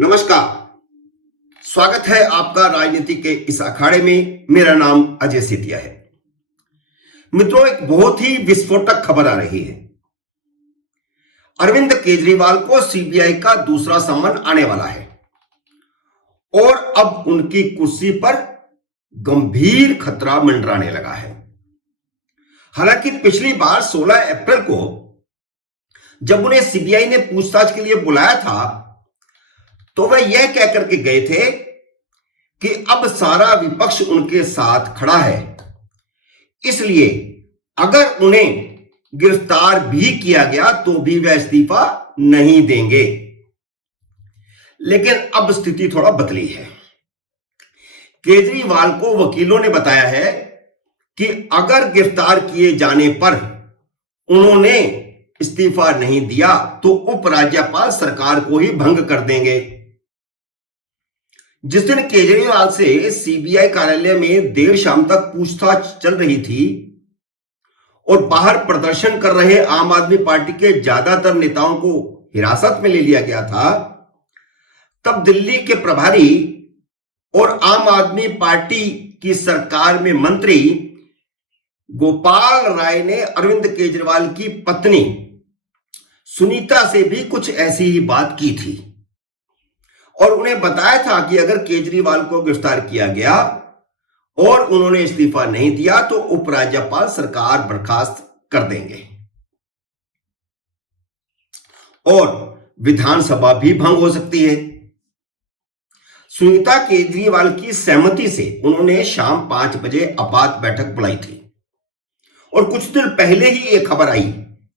नमस्कार। स्वागत है आपका राजनीति के इस अखाड़े में। मेरा नाम अजय सेतिया है। मित्रों, एक बहुत ही विस्फोटक खबर आ रही है। अरविंद केजरीवाल को सीबीआई का दूसरा सम्मन आने वाला है और अब उनकी कुर्सी पर गंभीर खतरा मंडराने लगा है। हालांकि पिछली बार 16 अप्रैल को जब उन्हें सीबीआई ने पूछताछ के लिए बुलाया था तो वह यह कहकर के गए थे कि अब सारा विपक्ष उनके साथ खड़ा है, इसलिए अगर उन्हें गिरफ्तार भी किया गया तो भी वह इस्तीफा नहीं देंगे। लेकिन अब स्थिति थोड़ा बदली है। केजरीवाल को वकीलों ने बताया है कि अगर गिरफ्तार किए जाने पर उन्होंने इस्तीफा नहीं दिया तो उपराज्यपाल सरकार को ही भंग कर देंगे। जिस दिन केजरीवाल से सीबीआई कार्यालय में देर शाम तक पूछताछ चल रही थी और बाहर प्रदर्शन कर रहे आम आदमी पार्टी के ज्यादातर नेताओं को हिरासत में ले लिया गया था, तब दिल्ली के प्रभारी और आम आदमी पार्टी की सरकार में मंत्री गोपाल राय ने अरविंद केजरीवाल की पत्नी सुनीता से भी कुछ ऐसी ही बात की थी और उन्हें बताया था कि अगर केजरीवाल को गिरफ्तार किया गया और उन्होंने इस्तीफा नहीं दिया तो उपराज्यपाल सरकार बर्खास्त कर देंगे और विधानसभा भी भंग हो सकती है। सुनीता केजरीवाल की सहमति से उन्होंने शाम 5 बजे आपात बैठक बुलाई थी और कुछ दिन पहले ही एक खबर आई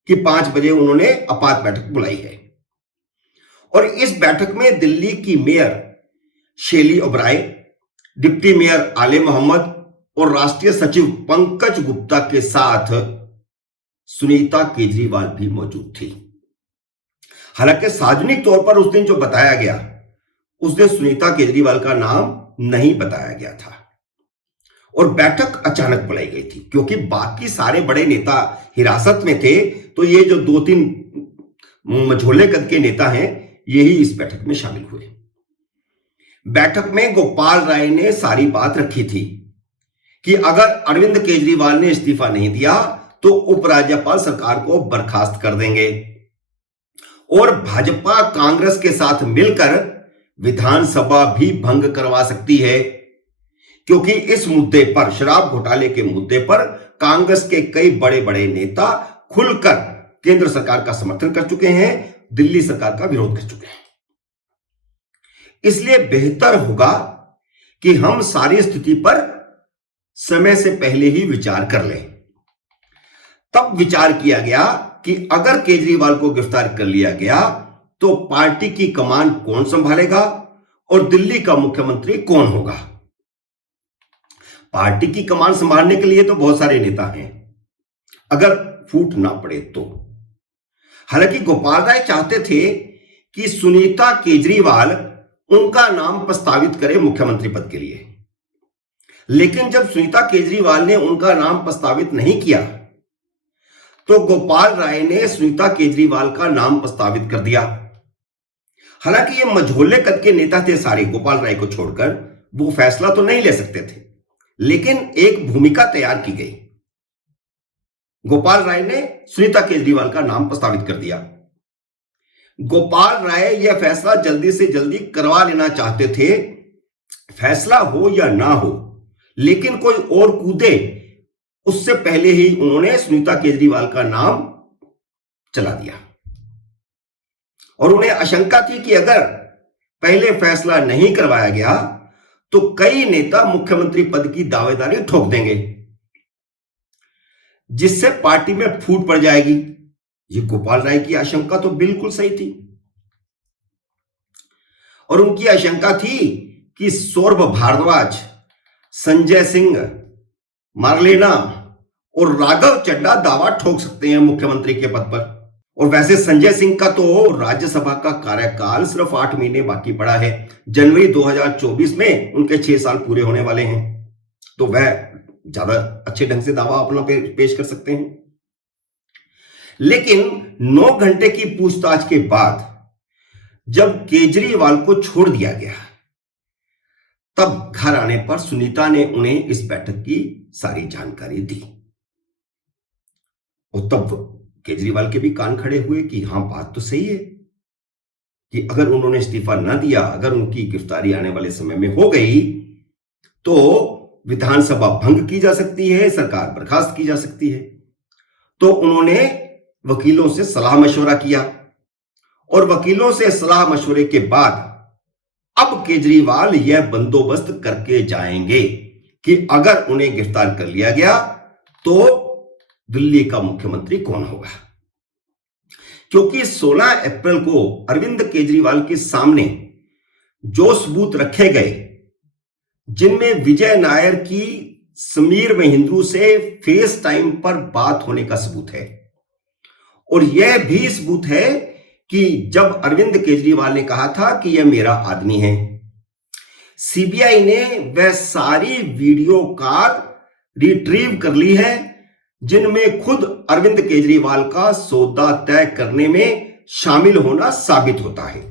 कि 5 बजे उन्होंने आपात बैठक बुलाई है और इस बैठक में दिल्ली की मेयर शेली ओबराय, डिप्टी मेयर आले मोहम्मद और राष्ट्रीय सचिव पंकज गुप्ता के साथ सुनीता केजरीवाल भी मौजूद थी। हालांकि सार्वजनिक तौर पर उस दिन जो बताया गया उस दिन सुनीता केजरीवाल का नाम नहीं बताया गया था और बैठक अचानक बुलाई गई थी क्योंकि बाकी सारे बड़े नेता हिरासत में थे, तो ये जो 2-3 मझोले कद के नेता हैं यही इस बैठक में शामिल हुए। बैठक में गोपाल राय ने सारी बात रखी थी कि अगर अरविंद केजरीवाल ने इस्तीफा नहीं दिया तो उपराज्यपाल सरकार को बर्खास्त कर देंगे और भाजपा कांग्रेस के साथ मिलकर विधानसभा भी भंग करवा सकती है, क्योंकि इस मुद्दे पर, शराब घोटाले के मुद्दे पर कांग्रेस के कई बड़े बड़े नेता खुलकर केंद्र सरकार का समर्थन कर चुके हैं, दिल्ली सरकार का विरोध कर चुके हैं। इसलिए बेहतर होगा कि हम सारी स्थिति पर समय से पहले ही विचार कर लें। तब विचार किया गया कि अगर केजरीवाल को गिरफ्तार कर लिया गया तो पार्टी की कमान कौन संभालेगा और दिल्ली का मुख्यमंत्री कौन होगा। पार्टी की कमान संभालने के लिए तो बहुत सारे नेता हैं, अगर फूट ना पड़े तो। हालांकि गोपाल राय चाहते थे कि सुनीता केजरीवाल उनका नाम प्रस्तावित करे मुख्यमंत्री पद के लिए, लेकिन जब सुनीता केजरीवाल ने उनका नाम प्रस्तावित नहीं किया तो गोपाल राय ने सुनीता केजरीवाल का नाम प्रस्तावित कर दिया। हालांकि ये मझोले कद के नेता थे सारे, गोपाल राय को छोड़कर, वो फैसला तो नहीं ले सकते थे, लेकिन एक भूमिका तैयार की गई। गोपाल राय ने सुनीता केजरीवाल का नाम प्रस्तावित कर दिया। गोपाल राय यह फैसला जल्दी से जल्दी करवा लेना चाहते थे, फैसला हो या ना हो, लेकिन कोई और कूदे उससे पहले ही उन्होंने सुनीता केजरीवाल का नाम चला दिया और उन्हें आशंका थी कि अगर पहले फैसला नहीं करवाया गया तो कई नेता मुख्यमंत्री पद की दावेदारी ठोक देंगे, जिससे पार्टी में फूट पड़ जाएगी। ये गोपाल राय की आशंका तो बिल्कुल सही थी और उनकी आशंका थी कि सौरभ भारद्वाज, संजय सिंह, मारलेना और राघव चड्ढा दावा ठोक सकते हैं मुख्यमंत्री के पद पर। और वैसे संजय सिंह का तो राज्यसभा का कार्यकाल सिर्फ 8 महीने बाकी पड़ा है। जनवरी 2024 में उनके 6 साल पूरे होने वाले हैं, तो वह ज्यादा अच्छे ढंग से दावा अपना पेश कर सकते हैं। लेकिन 9 घंटे की पूछताछ के बाद जब केजरीवाल को छोड़ दिया गया, तब घर आने पर सुनीता ने उन्हें इस बैठक की सारी जानकारी दी। और तब केजरीवाल के भी कान खड़े हुए कि हां, बात तो सही है कि अगर उन्होंने इस्तीफा ना दिया, अगर उनकी गिरफ्तारी आने वाले समय में हो गई तो विधानसभा भंग की जा सकती है, सरकार बर्खास्त की जा सकती है। तो उन्होंने वकीलों से सलाह मशवरा किया और वकीलों से सलाह मशवरे के बाद अब केजरीवाल यह बंदोबस्त करके जाएंगे कि अगर उन्हें गिरफ्तार कर लिया गया तो दिल्ली का मुख्यमंत्री कौन होगा। क्योंकि 16 अप्रैल को अरविंद केजरीवाल के सामने जो सबूत रखे गए, जिनमें विजय नायर की समीर महिंद्रू से फेस टाइम पर बात होने का सबूत है, और यह भी सबूत है कि जब अरविंद केजरीवाल ने कहा था कि यह मेरा आदमी है, सीबीआई ने वह सारी वीडियो कॉल रिट्रीव कर ली है जिनमें खुद अरविंद केजरीवाल का सौदा तय करने में शामिल होना साबित होता है।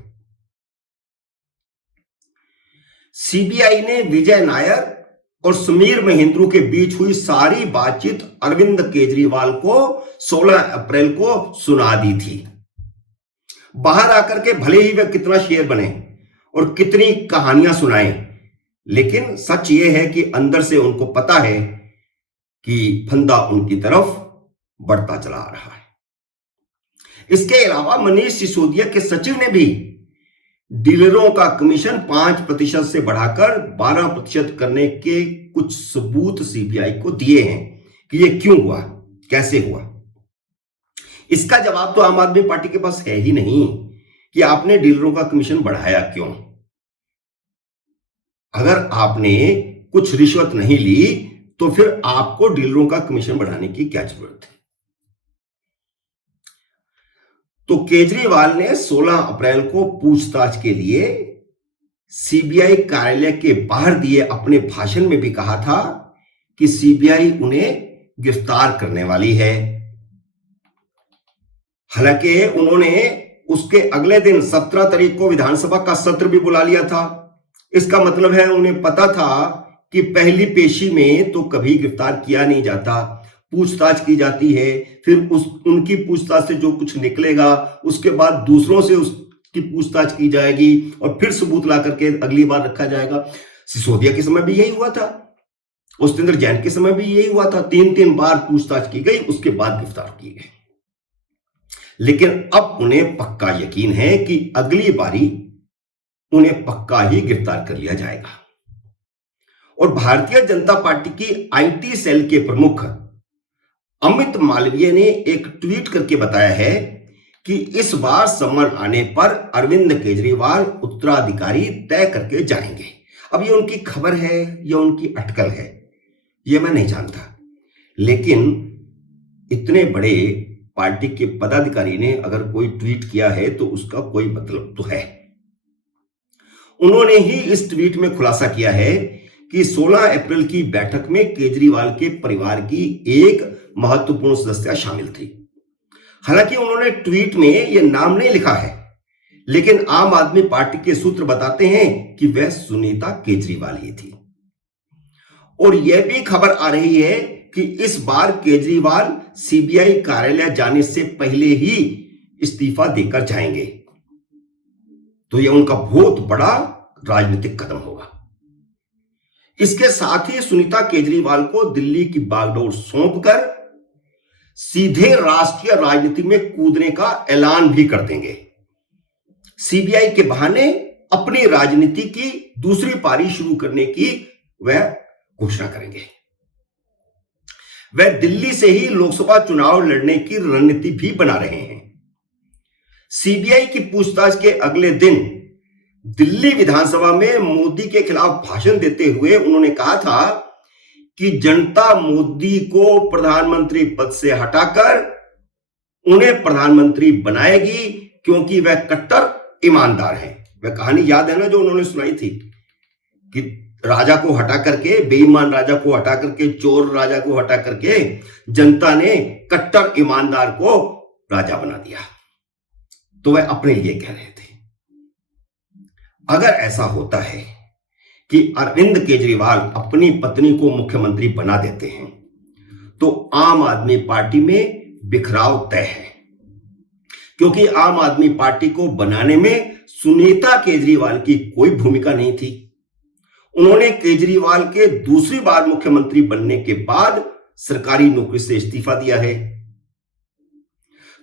सीबीआई ने विजय नायर और समीर महिंद्रू के बीच हुई सारी बातचीत अरविंद केजरीवाल को 16 अप्रैल को सुना दी थी। बाहर आकर के भले ही वे कितना शेर बने और कितनी कहानियां सुनाएं, लेकिन सच यह है कि अंदर से उनको पता है कि फंदा उनकी तरफ बढ़ता चला आ रहा है। इसके अलावा मनीष सिसोदिया के सचिव ने भी डीलरों का कमीशन 5% से बढ़ाकर 12% करने के कुछ सबूत सीबीआई को दिए हैं कि यह क्यों हुआ, कैसे हुआ। इसका जवाब तो आम आदमी पार्टी के पास है ही नहीं कि आपने डीलरों का कमीशन बढ़ाया क्यों। अगर आपने कुछ रिश्वत नहीं ली तो फिर आपको डीलरों का कमीशन बढ़ाने की क्या जरूरत है। तो केजरीवाल ने 16 अप्रैल को पूछताछ के लिए सीबीआई कार्यालय के बाहर दिए अपने भाषण में भी कहा था कि सीबीआई उन्हें गिरफ्तार करने वाली है। हालांकि उन्होंने उसके अगले दिन 17 तारीख को विधानसभा का सत्र भी बुला लिया था। इसका मतलब है उन्हें पता था कि पहली पेशी में तो कभी गिरफ्तार किया नहीं जाता, पूछताछ की जाती है, फिर उनकी पूछताछ से जो कुछ निकलेगा उसके बाद दूसरों से उसकी पूछताछ की जाएगी और फिर सबूत ला करके अगली बार रखा जाएगा। सिसोदिया के समय भी यही हुआ था, उपेंद्र जैन के समय भी यही हुआ था। 3-3 बार पूछताछ की गई, उसके बाद गिरफ्तार किए गए। लेकिन अब उन्हें पक्का यकीन है कि अगली बारी उन्हें पक्का ही गिरफ्तार कर लिया जाएगा। और भारतीय जनता पार्टी की आईटी सेल के प्रमुख अमित मालवीय ने एक ट्वीट करके बताया है कि इस बार समन आने पर अरविंद केजरीवाल उत्तराधिकारी तय करके जाएंगे। अब ये उनकी खबर है या उनकी अटकल है, ये मैं नहीं जानता, लेकिन इतने बड़े पार्टी के पदाधिकारी ने अगर कोई ट्वीट किया है तो उसका कोई मतलब तो है। उन्होंने ही इस ट्वीट में खुलासा किया है कि 16 अप्रैल की बैठक में केजरीवाल के परिवार की एक महत्वपूर्ण सदस्य शामिल थी। हालांकि उन्होंने ट्वीट में यह नाम नहीं लिखा है, लेकिन आम आदमी पार्टी के सूत्र बताते हैं कि वह सुनीता केजरीवाल ही थी। और यह भी खबर आ रही है कि इस बार केजरीवाल सीबीआई कार्यालय जाने से पहले ही इस्तीफा देकर जाएंगे। तो यह उनका बहुत बड़ा राजनीतिक कदम होगा। इसके साथ ही सुनीता केजरीवाल को दिल्ली की बागडोर सौंपकर सीधे राष्ट्रीय राजनीति में कूदने का ऐलान भी कर देंगे। सीबीआई के बहाने अपनी राजनीति की दूसरी पारी शुरू करने की वह घोषणा करेंगे। वह दिल्ली से ही लोकसभा चुनाव लड़ने की रणनीति भी बना रहे हैं। सीबीआई की पूछताछ के अगले दिन दिल्ली विधानसभा में मोदी के खिलाफ भाषण देते हुए उन्होंने कहा था कि जनता मोदी को प्रधानमंत्री पद से हटाकर उन्हें प्रधानमंत्री बनाएगी क्योंकि वह कट्टर ईमानदार है। वह कहानी याद है ना जो उन्होंने सुनाई थी कि राजा को हटा करके, बेईमान राजा को हटा करके, चोर राजा को हटा करके जनता ने कट्टर ईमानदार को राजा बना दिया। तो वह अपने लिए कह रहे थे। अगर ऐसा होता है कि अरविंद केजरीवाल अपनी पत्नी को मुख्यमंत्री बना देते हैं तो आम आदमी पार्टी में बिखराव तय है, क्योंकि आम आदमी पार्टी को बनाने में सुनीता केजरीवाल की कोई भूमिका नहीं थी। उन्होंने केजरीवाल के दूसरी बार मुख्यमंत्री बनने के बाद सरकारी नौकरी से इस्तीफा दिया है।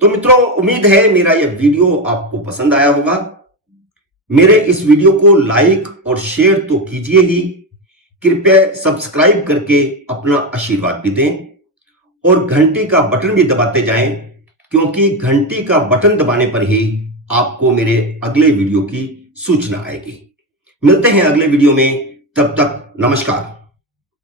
तो मित्रों, उम्मीद है मेरा यह वीडियो आपको पसंद आया होगा। मेरे इस वीडियो को लाइक और शेयर तो कीजिए ही, कृपया सब्सक्राइब करके अपना आशीर्वाद भी दें और घंटी का बटन भी दबाते जाएं, क्योंकि घंटी का बटन दबाने पर ही आपको मेरे अगले वीडियो की सूचना आएगी। मिलते हैं अगले वीडियो में, तब तक नमस्कार।